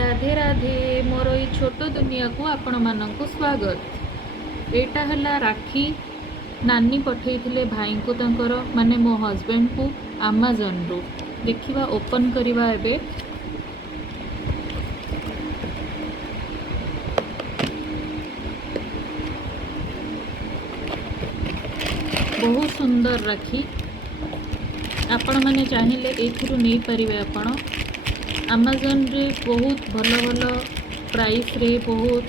राधे राधे मोर ये छोट दुनिया को आपण मानक स्वागत। एटा हला राखी नानी पठेइथिले भाई को तंकर माने मो हस्बैंड को अमेज़न रो देखिबा ओपन करवा एबे। बहुत सुंदर राखी आपण माने चाहिए एथिरु नहीं परिवे आपण अमेज़न रे बहुत भल भल प्राइस रे बहुत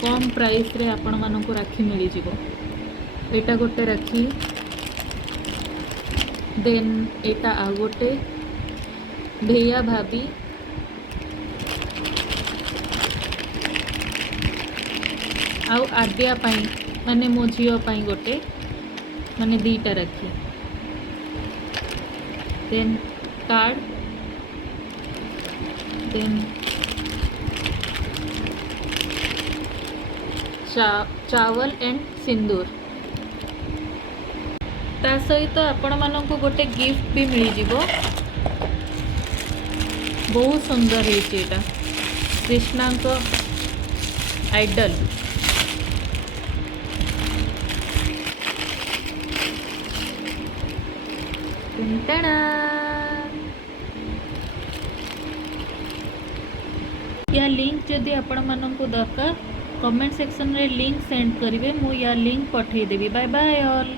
कम प्राइस रे आपण मानक राखी मिली जिवो। एटा गोटे राखी देन एटा आ गोटे भैया भाभी आउ आद्या पाई माने मो झियो पाई गोटे माने दीटा राखी देन कार्ड देन चावल एंड सिंदूर ता सहित आपण मानक गोटे गिफ्ट भी मिल जिवो। बहुत सुंदर है एटा कृष्णा को आइडल या लिंक जदि आपण मानक दरकार कमेंट सेक्शन रे लिंक सेंड करिवे मु या लिंक पठेई देबी। Bye bye all.